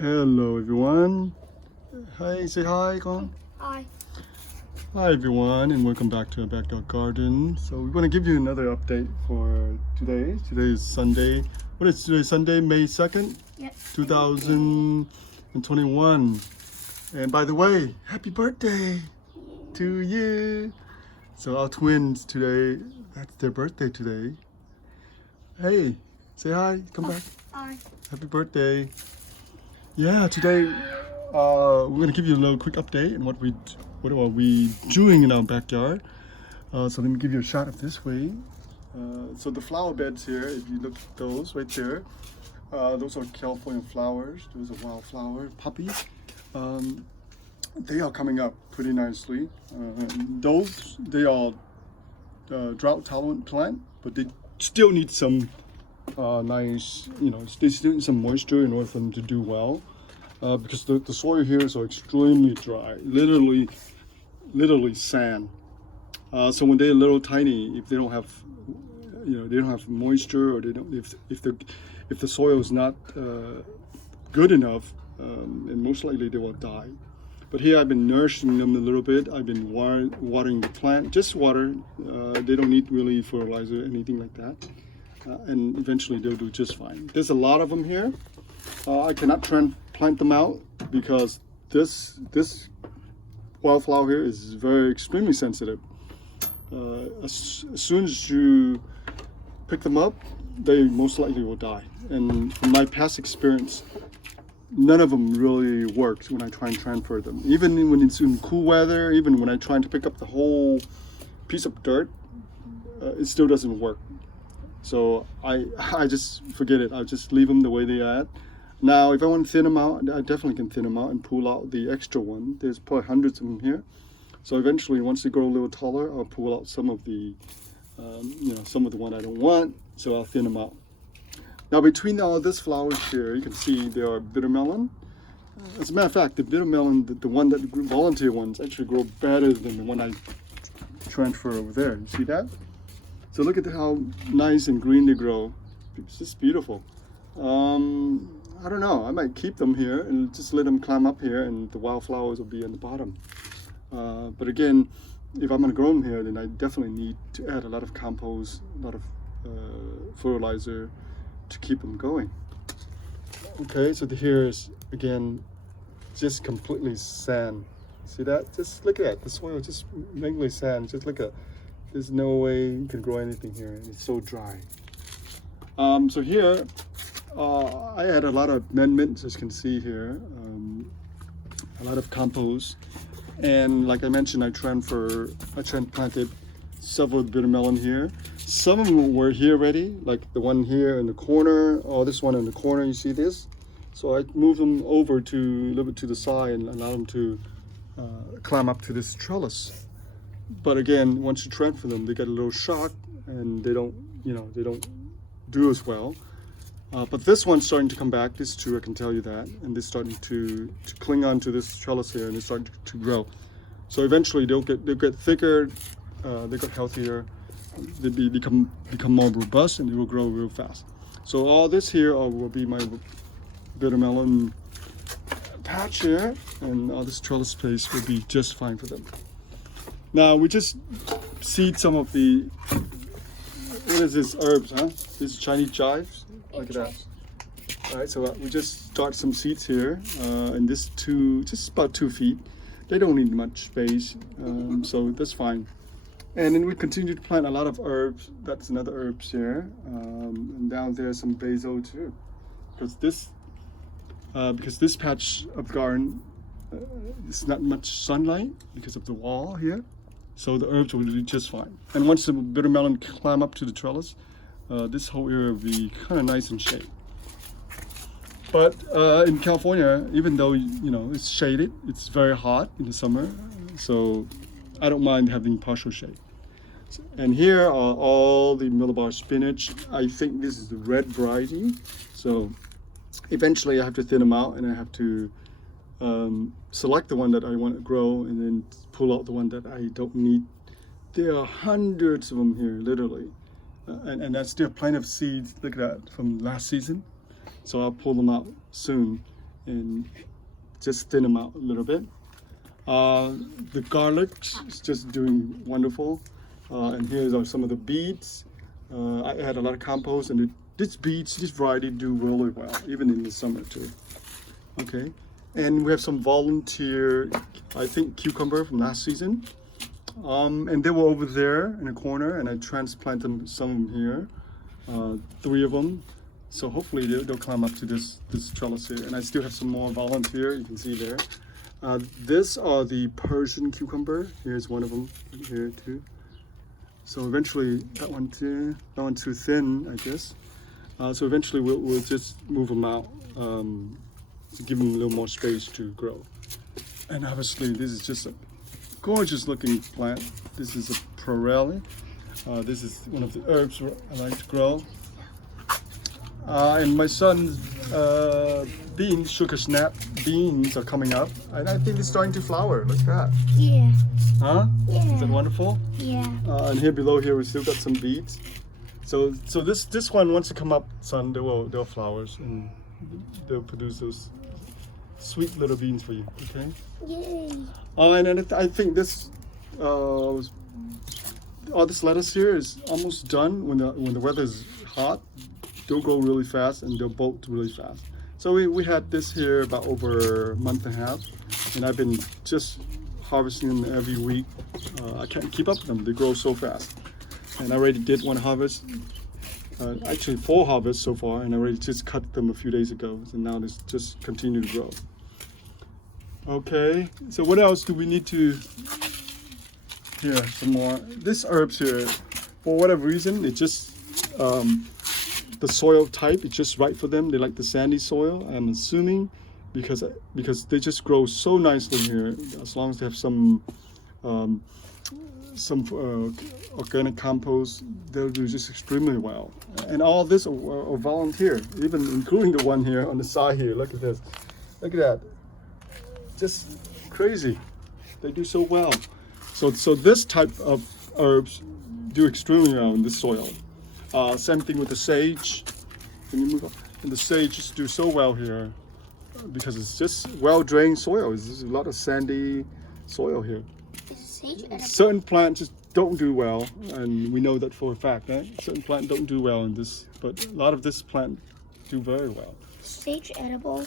Hello everyone. Hi, say hi, con. Hi. Hi everyone, and welcome back to our backyard garden. So we want to give you another update for today. Today is Sunday. What is today? Sunday, May 2nd, Yep. 2021. And by the way, happy birthday to you. So our twins today, that's their birthday today. Hey, say hi, come back. Hi. Happy birthday. Yeah, today we're gonna give you a little quick update on what are we doing in our backyard. So let me give you a shot of this way. So the flower beds here, if you look at those right there, those are California flowers. Those are wildflower poppies. They are coming up pretty nicely. Those they are drought tolerant plant, but they still need some nice, they still need some moisture in order for them to do well. Because the soil here is extremely dry, literally sand. So when they're little tiny, if they don't have, they don't have moisture, or they don't, if the soil is not good enough, and most likely they will die. But here I've been nourishing them a little bit. I've been watering the plant, just water. They don't need really fertilizer or anything like that. And eventually they'll do just fine. There's a lot of them here. I cannot transplant them out because this wildflower here is extremely sensitive. As soon as you pick them up, they most likely will die. And in my past experience, none of them really works when I try and transfer them. Even when it's in cool weather, even when I try to pick up the whole piece of dirt, it still doesn't work. So I just forget it. I just leave them the way they are. Now, if I want to thin them out, I definitely can thin them out and pull out the extra one. There's probably hundreds of them here. So eventually, once they grow a little taller, I'll pull out some of the, some of the one I don't want. So I'll thin them out. Now, between all this flowers here, you can see there are bitter melon. As a matter of fact, the bitter melon, the one that volunteer ones, actually grow better than the one I transfer over there. You see that? So look at how nice and green they grow. It's just beautiful. I don't know, I might keep them here and just let them climb up here, and the wildflowers will be on the bottom. But again, if I'm gonna grow them here, then I definitely need to add a lot of compost, a lot of fertilizer to keep them going. Okay, so here is, again, just completely sand. See that? Just look at that. The soil just mainly sand. Just look at, there's no way you can grow anything here. It's so dry. So here, I add a lot of amendments, as you can see here, a lot of compost, and like I mentioned, I transplanted several bitter melon here. Some of them were here already, like the one here in the corner, or this one in the corner. You see this? So I moved them over to a little bit to the side and allow them to climb up to this trellis. But again, once you transfer them, they get a little shock, and they don't do as well. But this one's starting to come back. This two, I can tell you that, and they're starting to cling on to this trellis here, and they're starting to grow. So eventually they'll get thicker, they get healthier, they become more robust, and they will grow real fast. So all this here will be my bitter melon patch here, and all this trellis space will be just fine for them. Now we just seed some of the, what is this, herbs, huh? These Chinese chives. Look at that. All right, so we just start some seeds here, and this just about 2 feet. They don't need much space, so that's fine. And then we continue to plant a lot of herbs. That's another herbs here, and down there some basil too, because this patch of garden it's not much sunlight because of the wall here, so the herbs will do just fine. And once the bitter melon climb up to the trellis, this whole area will be kind of nice and shade. But in California, even though it's shaded, it's very hot in the summer, so I don't mind having partial shade. And here are all the Millibar spinach. I think this is the red variety, so eventually I have to thin them out, and I have to select the one that I want to grow, and then pull out the one that I don't need. There are hundreds of them here, literally. And I still have plenty of seeds, look at that, from last season. So I'll pull them out soon. and just thin them out a little bit. The garlic is just doing wonderful. And here are some of the beets. I had a lot of compost, and this variety do really well, even in the summer too. Okay, and we have some volunteer, I think, cucumber from last season. And they were over there in a corner, and I transplanted some of them here, 3 of them. So hopefully they'll climb up to this trellis here. And I still have some more volunteer, you can see there. This are the Persian cucumber. Here's one of them here too. So eventually that one too thin, I guess. So eventually we'll just move them out to give them a little more space to grow. And obviously this is just a gorgeous looking plant. This is a perilla. This is one of the herbs I like to grow. And my son's beans, sugar snap beans, are coming up, and I think it's starting to flower. Look at that. Yeah. Huh? Yeah. Is that wonderful? Yeah. And here below here we still got some beets. So this one, once it come up, son, they'll flowers and they'll produce those sweet little beans for you. Okay. Yay. And I think this all this lettuce here is almost done. When the weather is hot, they'll grow really fast and they'll bolt really fast. So we had this here about over a month and a half, and I've been just harvesting them every week. I can't keep up with them. They grow so fast. And I already did one harvest, actually 4 harvests so far, and I already just cut them a few days ago. And now they just continue to grow. Okay, so what else do we need to, here, some more. This herbs here, for whatever reason, it just, the soil type is just right for them. They like the sandy soil, I'm assuming, because they just grow so nicely here. As long as they have some organic compost, they'll do just extremely well. And all this are volunteer, even including the one here on the side here. Look at this. Look at that. Just crazy. They do so well. So this type of herbs do extremely well in this soil. Same thing with the sage. Can you move up? And the sage just do so well here because it's just well-drained soil. There's a lot of sandy soil here. Certain plants just don't do well, and we know that for a fact, right? Certain plants don't do well in this, but a lot of this plant do very well. Sage edible.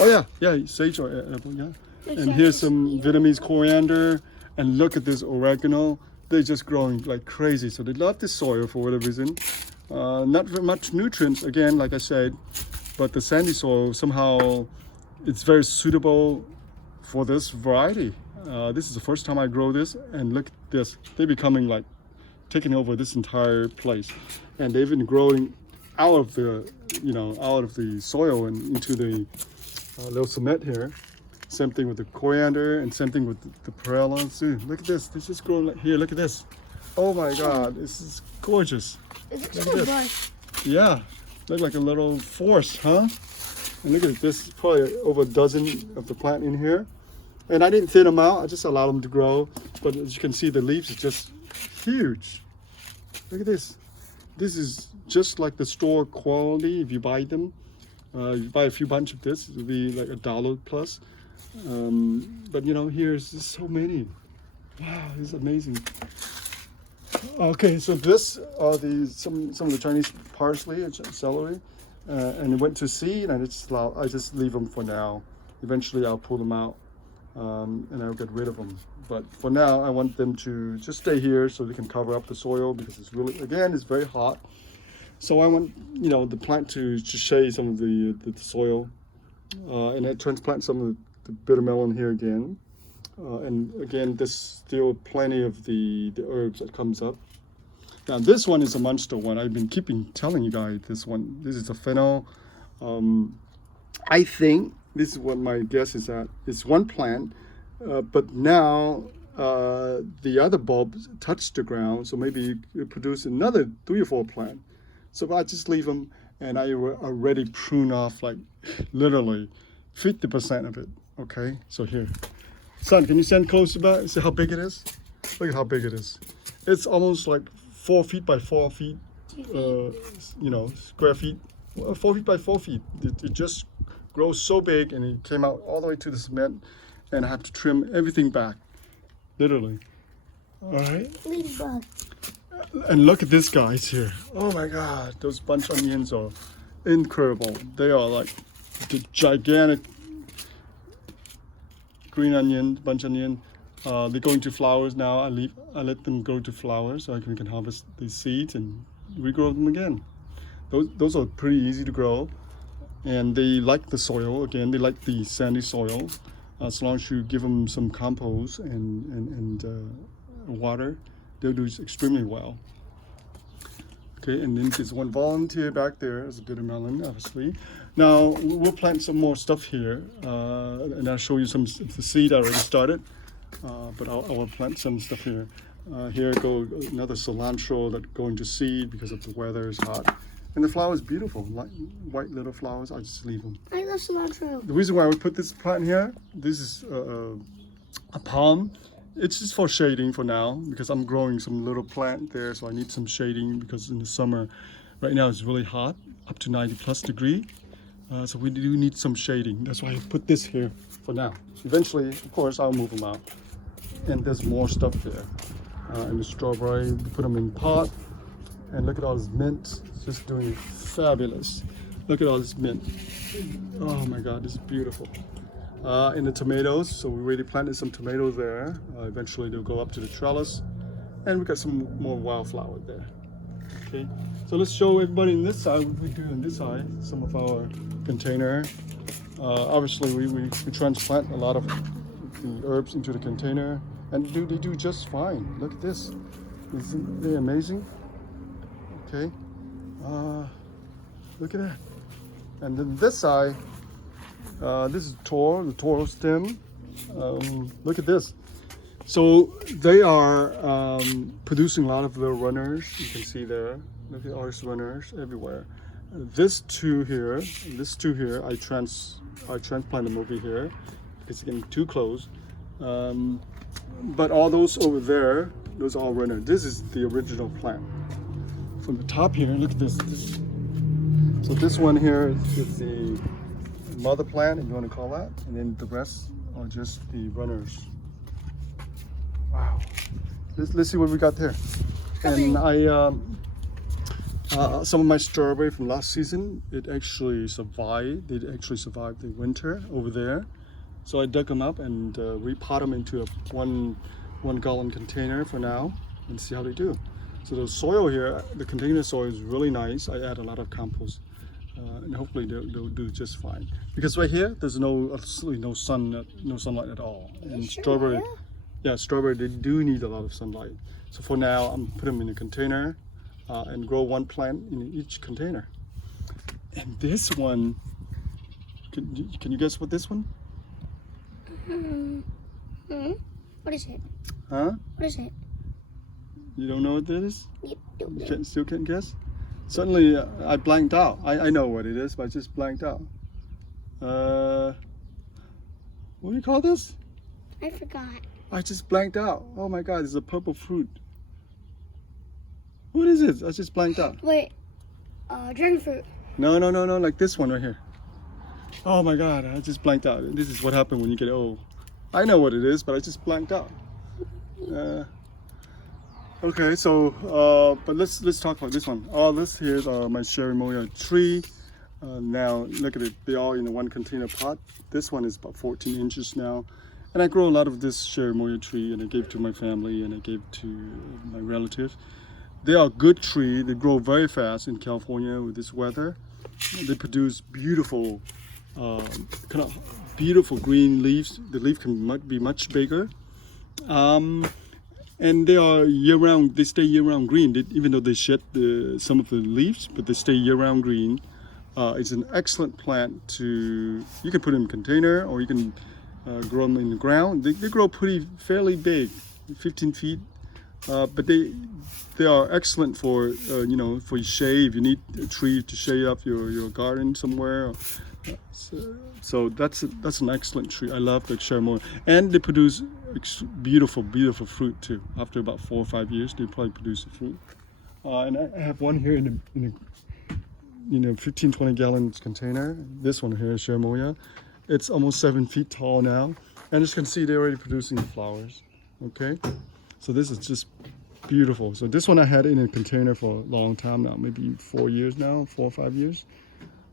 Oh yeah, sage are edible, yeah. And here's some Vietnamese coriander, and look at this oregano. They're just growing like crazy. So they love this soil for whatever reason. Not very much nutrients, again, like I said, but the sandy soil, somehow it's very suitable for this variety. This is the first time I grow this, and look at this. They're becoming like taking over this entire place. And they've been growing out of the, out of the soil and into the little cement here. Same thing with the coriander, and same thing with the perilla. See, look at this. This is growing like here. Look at this. Oh my God, this is gorgeous. Look at this. Yeah, look like a little forest, huh? And look at this. Probably over a dozen of the plant in here. And I didn't thin them out. I just allowed them to grow. But as you can see, the leaves are just huge. Look at this. This is just like the store quality. If you buy them, you buy a few bunch of this, it'll be like $1 plus. But here's just so many. Wow, this is amazing. Okay, so this are some of the Chinese parsley and celery, and it went to seed, and I just leave them for now. Eventually, I'll pull them out, and I'll get rid of them. But for now, I want them to just stay here so they can cover up the soil, because it's really, again, it's very hot. So I want the plant to shade some of the soil, and I transplant some of the bitter melon here again. And again, there's still plenty of the herbs that comes up. Now this one is a monster one. I've been telling you guys this one. This is a fennel. I think this is what my guess is that it's one plant, but now the other bulbs touch the ground, so maybe it produce another 3 or 4 plants. So if I just leave them, and I already prune off like literally 50% of it. Okay, so here. Son, can you stand close about it? See how big it is? Look at how big it is. It's almost like 4 feet by 4 feet, square feet. 4 feet by 4 feet. It just grows so big, and it came out all the way to the cement, and I have to trim everything back, literally. All right. Ladybug. And look at this guys here. Oh my God, those bunch onions are incredible. They are like the gigantic green onion, bunch onion. They're going to flowers now. I let them go to flowers so I can harvest these seeds and regrow them again. Those are pretty easy to grow, and they like the soil. Again, they like the sandy soil. As long as you give them some compost and water, they'll do extremely well. Okay, and then there's one volunteer back there as a bitter melon, obviously. Now we'll plant some more stuff here, and I'll show you some of the seed I already started. But I will plant some stuff here. Here go another cilantro that going to seed because of the weather is hot. And the flower is beautiful, like white little flowers. I just leave them. I love cilantro. The reason why I would put this plant here, this is a palm. It's just for shading for now because I'm growing some little plant there, so I need some shading because in the summer, right now it's really hot, up to 90+ degree. So we do need some shading. That's why I put this here for now. Eventually, of course, I'll move them out. And there's more stuff there. And the strawberry, we put them in pot. And look at all this mint. It's just doing fabulous. Look at all this mint. Oh my God, this is beautiful. And the tomatoes, so we already planted some tomatoes there. Eventually they'll go up to the trellis. And we got some more wildflower there. Okay, so let's show everybody on this side what we do on this side. Some of our container. Obviously we transplant a lot of the herbs into the container, and they do just fine. Look at this. Isn't they amazing? Okay, look at that. And then this side, this is the toro stem. Look at this. So they are producing a lot of little runners. You can see there. Look at all these runners everywhere. This two here, I transplant them over here. It's getting too close. But all those over there, those are all runners. This is the original plant. From the top here, look at this. So this one here is the mother plant, if you want to call that, and then the rest are just the runners. Wow. Let's see what we got there. And some of my strawberry from last season, it actually survived. They actually survived the winter over there. So I dug them up and repot them into a one gallon container for now and see how they do. So the soil here, the container soil is really nice. I add a lot of compost and hopefully they'll do just fine. Because right here, there's absolutely no sunlight at all. And strawberry, yeah, strawberry, they do need a lot of sunlight. So for now, I'm putting them in a container and grow one plant in each container. And this one, can you guess what this one? What is it? Huh? What is it? You don't know what that is? Yep. You still can't guess? Suddenly I blanked out. I know what it is, but I just blanked out. What do you call this? I forgot. I just blanked out. Oh my God, it's a purple fruit. What is it? I just blanked out. Wait, dragon fruit. No, like this one right here. Oh my God, I just blanked out. This is what happened when you get old. I know what it is, but I just blanked out. Okay, so but let's talk about this one. Oh, this here's my Cherimoya tree. Now look at it. They're all in a one container pot. This one is about 14 inches now, and I grow a lot of this Cherimoya tree, and I gave to my family, and I gave to my relatives. They are a good tree. They grow very fast in California with this weather. They produce beautiful, kind of beautiful green leaves. The leaf can be much bigger. And they are year-round. They stay year-round green, even though they shed some of the leaves, but they stay year-round green. It's an excellent plant you can put in a container, or you can grow them in the ground. They grow fairly big, 15 feet. But they are excellent for for shade. If you need a tree to shade up your garden somewhere. So that's an excellent tree. I love the Cherimoya, and they produce beautiful fruit too. After about 4 or 5 years, they probably produce a fruit. And I have one here in 15-20 gallon container. This one here, Cherimoya, it's almost 7 feet tall now, and as you can see, they're already producing flowers. Okay, so this is just beautiful. So this one I had in a container for a long time now, maybe 4 years now, 4 or 5 years,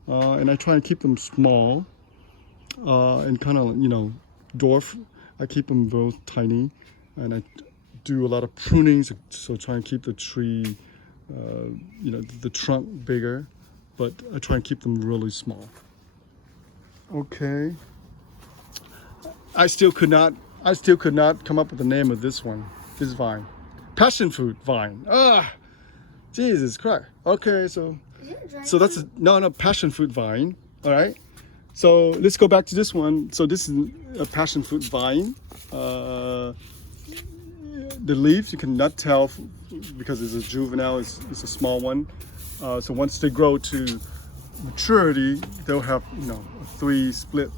and I try and keep them small and kind of dwarf. I keep them both tiny, and I do a lot of pruning, so try and keep the tree, the trunk bigger, but I try and keep them really small. Okay. I still could not come up with the name of this one. This vine, passion fruit vine. Jesus Christ. Okay, so that's no passion fruit vine. All right. So let's go back to this one. So this is a passion fruit vine. The leaves you cannot tell because it's a juvenile. It's a small one. So once they grow to maturity, they'll have 3 split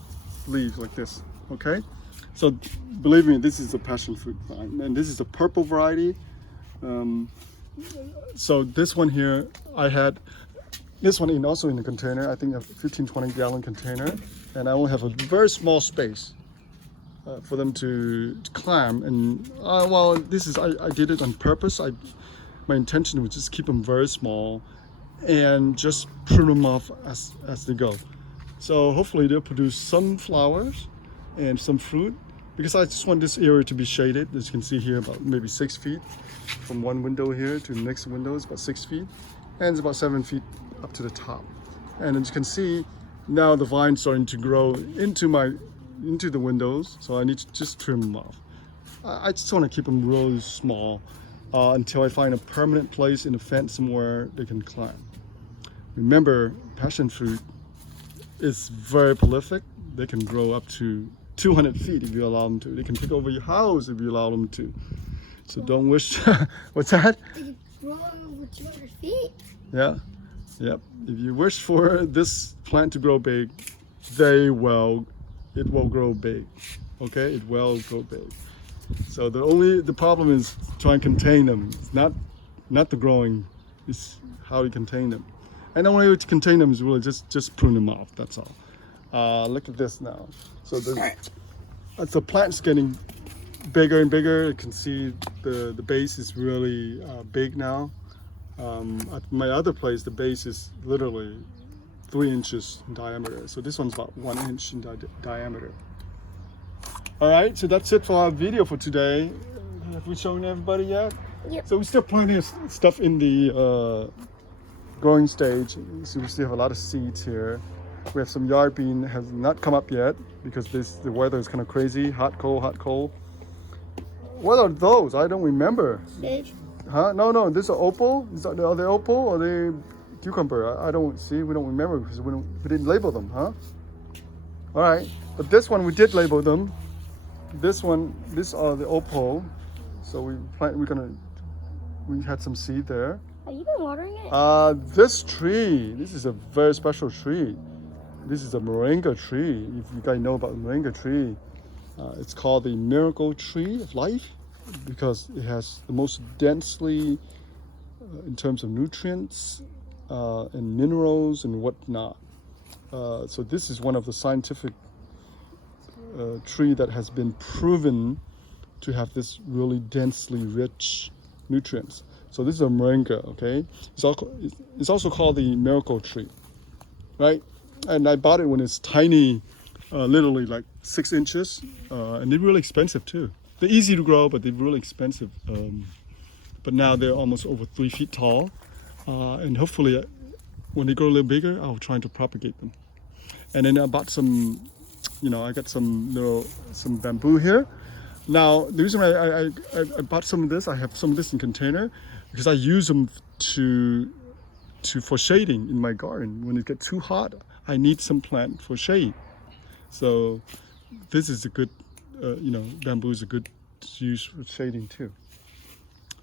leaves like this. Okay. So believe me, this is a passion fruit vine, and this is a purple variety. So this one here, I had this one also in a container. I think a 15-20 gallon container, and I only have a very small space for them to climb. And well, I did it on purpose. My intention was just keep them very small and just prune them off as they go. So hopefully they'll produce some flowers and some fruit, because I just want this area to be shaded. As you can see here, about maybe 6 feet from one window here to the next window is about 6 feet, and it's about 7 feet up to the top. And as you can see, now the vine's starting to grow into the windows, so I need to just trim them off. I just want to keep them really small until I find a permanent place in the fence somewhere they can climb. Remember, passion fruit is very prolific. They can grow up to 200 feet if you allow them to. They can take over your house if you allow them to. So don't wish. What's that? They can grow over 200 feet. Yeah. Yep. If you wish for this plant to grow big, it will grow big. Okay, it will grow big. So the problem is trying to contain them. It's not the growing, it's how you contain them. And the only way to contain them is really just prune them off. That's all. Look at this now. So as the plant's getting bigger and bigger, you can see the base is really big now. At my other place, the base is literally 3 inches in diameter. So this one's about 1 inch in diameter. All right, so that's it for our video for today. Have we shown everybody yet? Yep. So we still plenty of stuff in the growing stage. So we still have a lot of seeds here. We have some yard bean has not come up yet because the weather is kind of crazy. Hot, cold, hot, cold. What are those? I don't remember. Sage. Huh? No. This is opal. Are they opal or are they cucumber? I don't see. We don't remember because we didn't label them, huh? All right. But this one we did label them. These are the opal. So we had some seed there. Have you been watering it? This tree, this is a very special tree. This is a Moringa tree. If you guys know about the Moringa tree, it's called the miracle tree of life because it has the most densely, in terms of nutrients and minerals and whatnot. So this is one of the scientific tree that has been proven to have this really densely rich nutrients. So this is a moringa, okay? It's also called the miracle tree, right? And I bought it when it's tiny, literally like 6 inches, and they're really expensive too. They're easy to grow, but they're really expensive. But now they're almost over 3 feet tall, and hopefully, when they grow a little bigger, I'll try to propagate them. And then I bought some, I got some bamboo here. Now the reason I bought some of this, I have some of this in container, because I use them for shading in my garden. When it gets too hot, I need some plant for shade. So this is a good, bamboo is a good to use for shading too.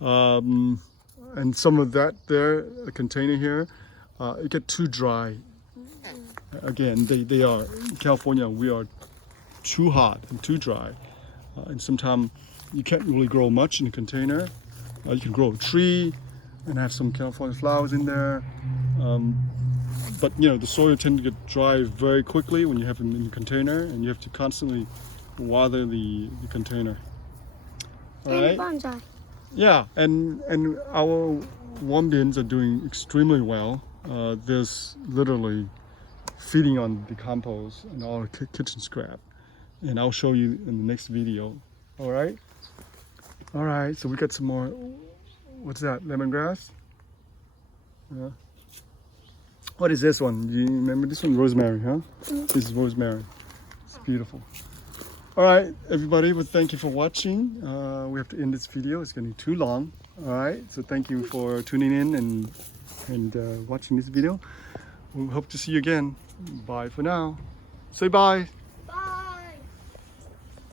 And some of that there, a container here, it get too dry. Again, they are, in California, we are too hot and too dry. And sometimes you can't really grow much in a container. You can grow a tree and have some California flowers in there. but you know, the soil tend to get dry very quickly when you have them in a container, and you have to constantly water the container. All And right. bonsai. Yeah, and our warm bins are doing extremely well. There's literally feeding on the compost and all the kitchen scrap, and I'll show you in the next video. All right. All right. So we got some more. What's that? Lemongrass. Yeah. What is this one? Do you remember this one? Rosemary, huh? This is rosemary. It's beautiful. All right, everybody, well, thank you for watching. We have to end this video. It's getting too long. All right, so thank you for tuning in and watching this video. We hope to see you again. Bye for now. Say bye.